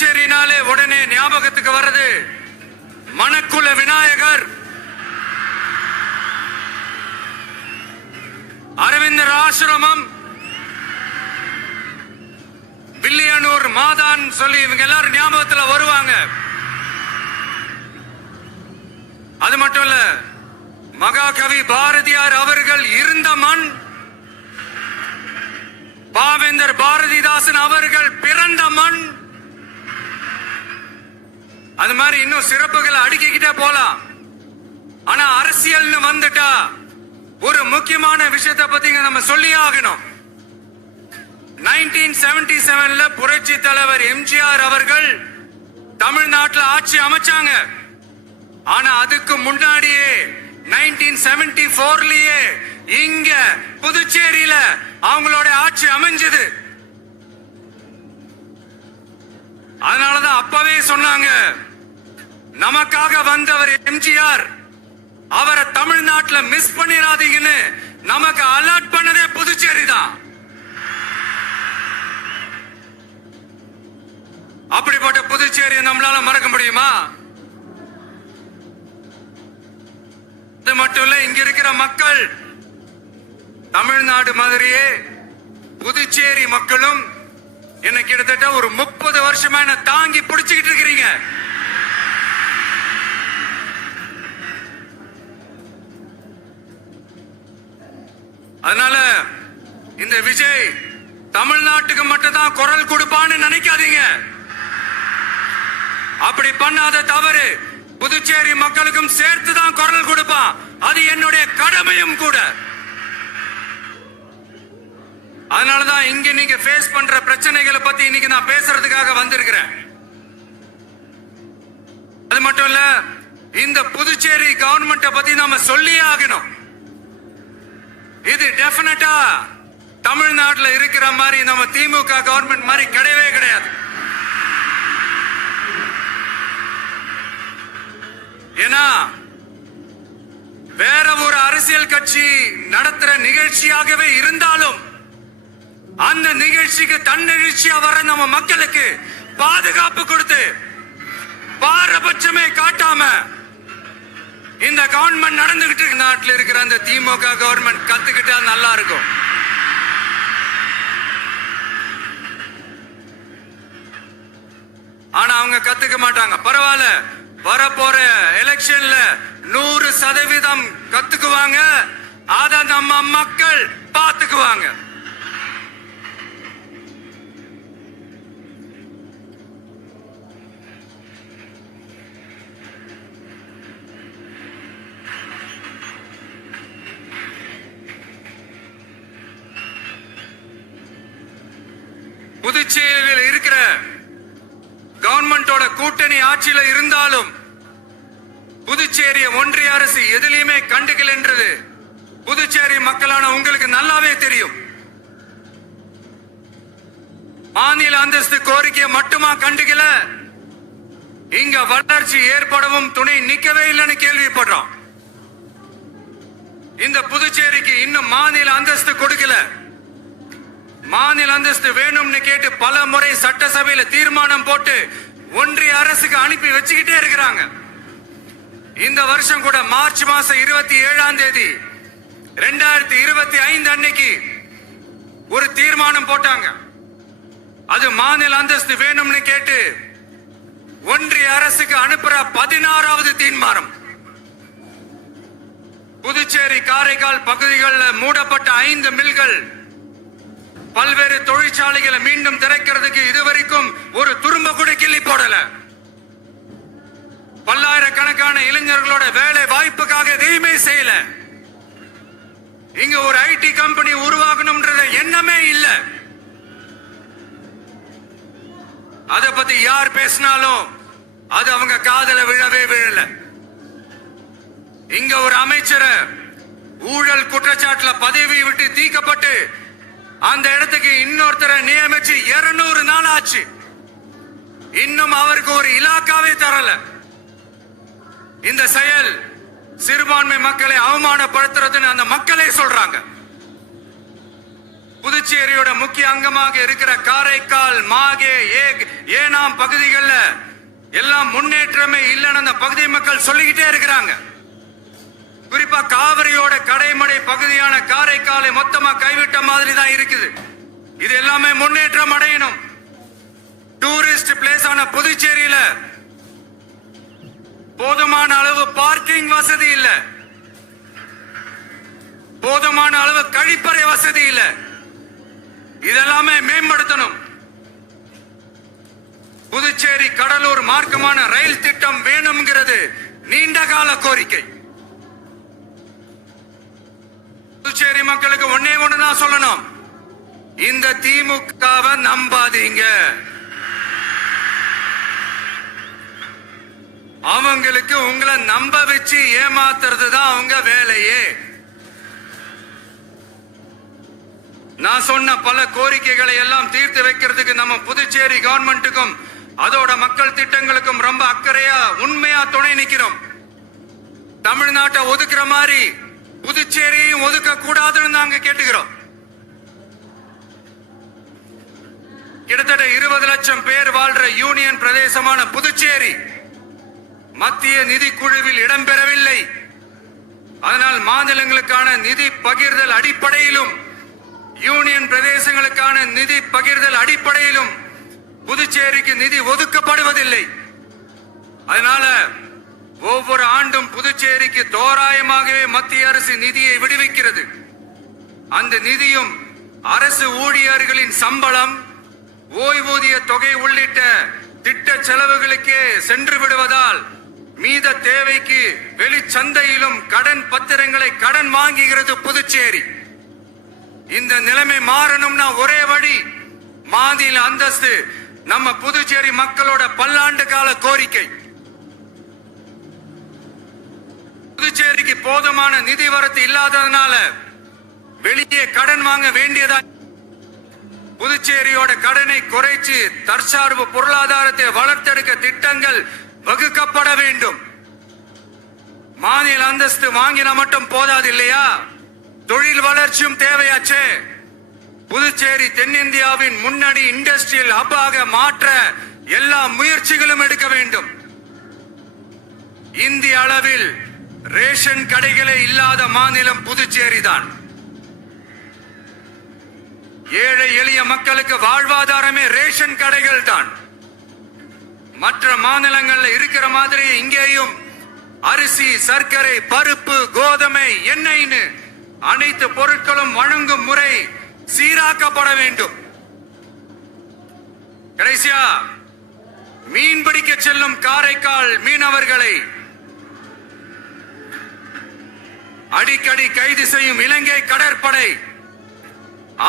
புதுச்சேரினாலே உடனே ஞாபகத்துக்கு வர்றது மணக்குள விநாயகர், அரவிந்தர் ஆசிரமம், வில்லியனூர் மாதான் சொல்லி இவங்க எல்லாரும் ஞாபகத்துல வருவாங்க. அது மட்டும் இல்ல, மகாகவி பாரதியார் அவர்கள் இருந்த மண், பாவேந்தர் பாரதிதாசன் அவர்கள் பிறந்த மண். அது மாதிரி இன்னும் சிறப்புகளை அடுக்கிக்கிட்டே போலாம். ஆனா அரசியல்னு வந்துட்டா ஒரு முக்கியமான விஷயத்தை பத்தி நம்ம சொல்லி ஆகணும். 1977ல புரட்சி தலைவர் எம்ஜிஆர் அவர்கள் தமிழ்நாட்டில் ஆட்சி அமைச்சாங்க. ஆனா அதுக்கு முன்னாடியே 1974லயே இங்க புதுச்சேரியில அவங்களோட ஆட்சி அமைஞ்சது. அதனாலதான் அப்பவே சொன்னாங்க, நமக்காக வந்தவர் எம்ஜிஆர், அவரை தமிழ்நாட்டில் மிஸ் பண்ணிடாதீங்கன்னு நமக்கு அலர்ட் பண்ணதே புதுச்சேரி தான். அப்படிப்பட்ட புதுச்சேரியை நம்மளால மறக்க முடியுமா? அது மட்டும் இல்ல, இங்க இருக்கிற மக்கள் தமிழ்நாடு மாதிரியே புதுச்சேரி மக்களும் என்ன கிட்டத்தட்ட ஒரு 30 வருஷமா என்ன தாங்கி பிடிச்சுக்கிட்டு இருக்கிறீங்க. அதனால இந்த விஜய் தமிழ்நாட்டுக்கு மட்டும் தான் குரல் கொடுப்பான்னு நினைக்காதீங்க. அப்படி பண்ணாத தவறு புதுச்சேரி மக்களுக்கும் சேர்த்து தான் குரல் கொடுப்பான். அது என்னுடைய கடமையும் கூட. அதனாலதான் இங்க நீங்க ஃபேஸ் பண்ற பிரச்சனைகளை பத்தி இன்னைக்கு நான் பேசுறதுக்காக வந்திருக்கிறேன். அது மட்டும் இல்ல, இந்த புதுச்சேரி கவர்மெண்ட்டை பத்தி நாம சொல்லியே ஆகணும். இது டெஃபினட்டா தமிழ்நாட்டில் இருக்கிற மாதிரி நம்ம திமுக கவர்மெண்ட் மாதிரி கிடையவே கிடையாது. ஏன்னா வேற ஒரு அரசியல் கட்சி நடத்துற நிகழ்ச்சியாகவே இருந்தாலும் அந்த நிகழ்ச்சிக்கு தன்னெழுச்சியா வர நம்ம மக்களுக்கு பாதுகாப்பு கொடுத்து பாரபட்சமே காட்டாம இந்த கவர்மெண்ட் நடந்துகிட்டு இருக்க நாட்டில் இருக்கிற அந்த திமுக கவர்மெண்ட் கத்துக்கிட்டா நல்லா இருக்கும். ஆனா அவங்க கத்துக்க மாட்டாங்க. பரவாயில்ல, வரப்போற எலெக்ஷன்ல 100% கத்துக்குவாங்க. அத நம்ம மக்கள் பார்த்துக்குவாங்க. புதுச்சேரியில் இருக்கிற கவர்மெண்டோட கூட்டணி ஆட்சியில இருந்தாலும் புதுச்சேரி ஒன்றிய அரசு எதிலையுமே கண்டுக்கலன்றது புதுச்சேரி மக்களான உங்களுக்கு நல்லாவே தெரியும். மாநில அந்தஸ்து கோரிக்கையை மட்டுமா கண்டுக்கல, இங்க வளர்ச்சி ஏற்படவும் துணை நிக்கவே இல்லைன்னு கேள்விப்படுறோம். இந்த புதுச்சேரிக்கு இன்னும் மாநில அந்தஸ்து கொடுக்கல. மாநில அந்தஸ்து வேணும்னு கேட்டு பல முறை சட்டசபையில தீர்மானம் போட்டு ஒன்றிய அரசுக்கு அனுப்பி வச்சுக்கிட்டே இருக்கிறாங்க. இந்த வருஷம் கூட மார்ச் மாசம் 27ஆம் தேதி 2025 அன்னைக்கு ஒரு தீர்மானம் போட்டாங்க. அது மாநில அந்தஸ்து வேணும்னு கேட்டு ஒன்றிய அரசுக்கு அனுப்புற 16வது தீர்மானம். புதுச்சேரி காரைக்கால் பகுதிகளில் மூடப்பட்ட 5 மில்கள், பல்வேறு தொழிற்சாலைகளை மீண்டும் திறக்கிறதுக்கு இதுவரைக்கும் ஒரு துரும்ப கூட கிள்ளி போடல. பல்லாயிரக்கணக்கான இளைஞர்களோட வேலை வாய்ப்புக்காக எதையுமே செய்யல. இங்க ஒரு ஐடி கம்பெனி உருவாகணும்ன்றது எண்ணமே இல்ல. அத பத்தி யார் பேசினாலும் அது அவங்க காதல விழவே விழல. இங்க ஒரு அமைச்சரை ஊழல் குற்றச்சாட்டுல பதவி விட்டு தீக்கப்பட்டு அந்த இடத்துக்கு இன்னொருத்தரை நியமிச்சு 200 நாள் ஆச்சு. இன்னும் அவருக்கு ஒரு இலாக்காவே தரல. இந்த செயல் சிறுபான்மை மக்களை அவமானப்படுத்துறதுன்னு அந்த மக்களே சொல்றாங்க. புதுச்சேரியோட முக்கிய அங்கமாக இருக்கிற காரைக்கால், மாகே, ஏனாம் பகுதிகளில் எல்லாம் முன்னேற்றமே இல்லைன்னு அந்த பகுதி மக்கள் சொல்லிக்கிட்டே இருக்கிறாங்க. குறிப்பா காவிரியோட கடைமடை பகுதியான காரைக்காலை மொத்தமா கைவிட்ட மாதிரி தான் இருக்குது. இது எல்லாமே முன்னேற்றம் அடையணும். டூரிஸ்ட் பிளேஸ் ஆன புதுச்சேரியில போதுமான அளவு பார்க்கிங் வசதி இல்ல, போதுமான அளவு கழிப்பறை வசதி இல்ல. இதெல்லாமே மேம்படுத்தணும். புதுச்சேரி கடலூர் மார்க்கமான ரயில் திட்டம் வேணும்ங்கிறது நீண்ட கால கோரிக்கை. புதுச்சேரி மக்களுக்கு ஒன்னே ஒண்ணுதான் சொல்லணும், இந்த திமுகவை நம்பாதீங்க. அவங்களுக்கு உங்களை நம்ப வச்சு ஏமாத்துறது தான் அவங்க வேலையே. நான் சொன்ன பல கோரிக்கைகளை எல்லாம் தீர்த்து வைக்கிறதுக்கு நம்ம புதுச்சேரி கவர்மெண்ட்டுக்கும் அதோட மக்கள் திட்டங்களுக்கும் ரொம்ப அக்கறையா உண்மையா துணை நிக்கிறோம். தமிழ்நாட்டை ஒதுக்குற மாதிரி புதுச்சேரியும் ஒதுக்க கூடாதுன்னு நாங்க கேட்டுக்கிறோம். கிட்டத்தட்ட 20 லட்சம் பேர் வாழ்ற யூனியன் பிரதேசமான புதுச்சேரி மத்திய நிதி குழுவில் இடம்பெறவில்லை. அதனால் மாநிலங்களுக்கான நிதி பகிர்தல் அடிப்படையிலும் யூனியன் பிரதேசங்களுக்கான நிதி பகிர்தல் அடிப்படையிலும் புதுச்சேரிக்கு நிதி ஒதுக்கப்படுவதில்லை. அதனால ஒவ்வொரு ஆண்டும் புதுச்சேரிக்கு தோராயமாகவே மத்திய அரசு நிதியை விடுவிக்கிறது. அந்த நிதியும் அரசு ஊழியர்களின் சம்பளம், ஓய்வூதிய தொகை உள்ளிட்ட திட்ட செலவுகளுக்கே சென்று விடுவதால் மீத தேவைக்கு வெளிச்சந்தையிலும் கடன் பத்திரங்களை கடன் வாங்குகிறது புதுச்சேரி. இந்த நிலைமை மாறணும்னா ஒரே வழி, மாநில அந்தஸ்து நம்ம புதுச்சேரி மக்களோட பல்லாண்டு கால கோரிக்கை. புதுச்சேரிக்கு போதுமான நிதி வரத்து இல்லாததுனால வெளியே கடன் வாங்க வேண்டியதா. புதுச்சேரியோட கடனை குறைச்சு தற்சார்பு பொருளாதாரத்தை வளர்த்தெடுக்க திட்டங்கள் வகுக்கப்பட வேண்டும். மாநில அந்தஸ்து வாங்கினா மட்டும் போதாது இல்லையா, தொழில் வளர்ச்சியும் தேவையாச்சே. புதுச்சேரி தென்னிந்தியாவின் முன்னணி இண்டஸ்ட்ரியல் ஹப்பாக மாற்ற எல்லா முயற்சிகளும் எடுக்க வேண்டும். இந்திய அளவில் ரேஷன் கடைகளே இல்லாத மாநிலம் புதுச்சேரி தான். ஏழை எளிய மக்களுக்கு வாழ்வாதாரமே ரேஷன் கடைகள் தான். மற்ற மாநிலங்கள்ல இருக்கிற மாதிரி இங்கேயும் அரிசி, சர்க்கரை, பருப்பு, கோதுமை, எண்ணெய்னு அனைத்து பொருட்களும் வழங்கும் முறை சீராக்கப்பட வேண்டும். கடைசியா மீன் பிடிக்க செல்லும் காரைக்கால் மீனவர்களை அடிக்கடி கைது செய்யும் இலங்கை கடற்படை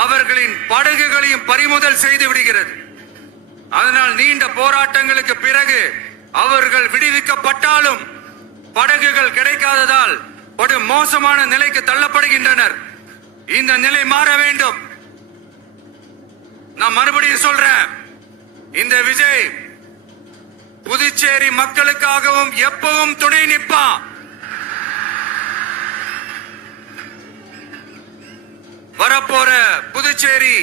அவர்களின் படகுகளையும் பறிமுதல் செய்து விடுகிறது. அதனால் நீண்ட போராட்டங்களுக்கு பிறகு அவர்கள் விடுவிக்கப்பட்டாலும் படகுகள் கிடைக்காததால் ஒரு மோசமான நிலைக்கு தள்ளப்படுகின்றனர். இந்த நிலை மாற வேண்டும். நான் மறுபடியும் சொல்றேன், இந்த விஜய் புதுச்சேரி மக்களுக்காகவும் எப்பவும் துணை நிற்பான். வரப்போற புதுச்சேரி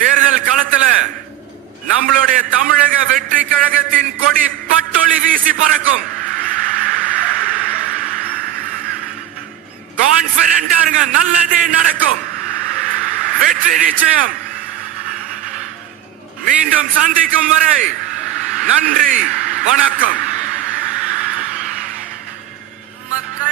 தேர்தல் களத்துல நம்மளுடைய தமிழக வெற்றி கழகத்தின் கொடி பட்டொளி வீசி பறக்கும். கான்பிடென்டா இருங்க, நல்லதே நடக்கும். வெற்றி நிச்சயம். மீண்டும் சந்திக்கும் வரை நன்றி, வணக்கம். மக்கள்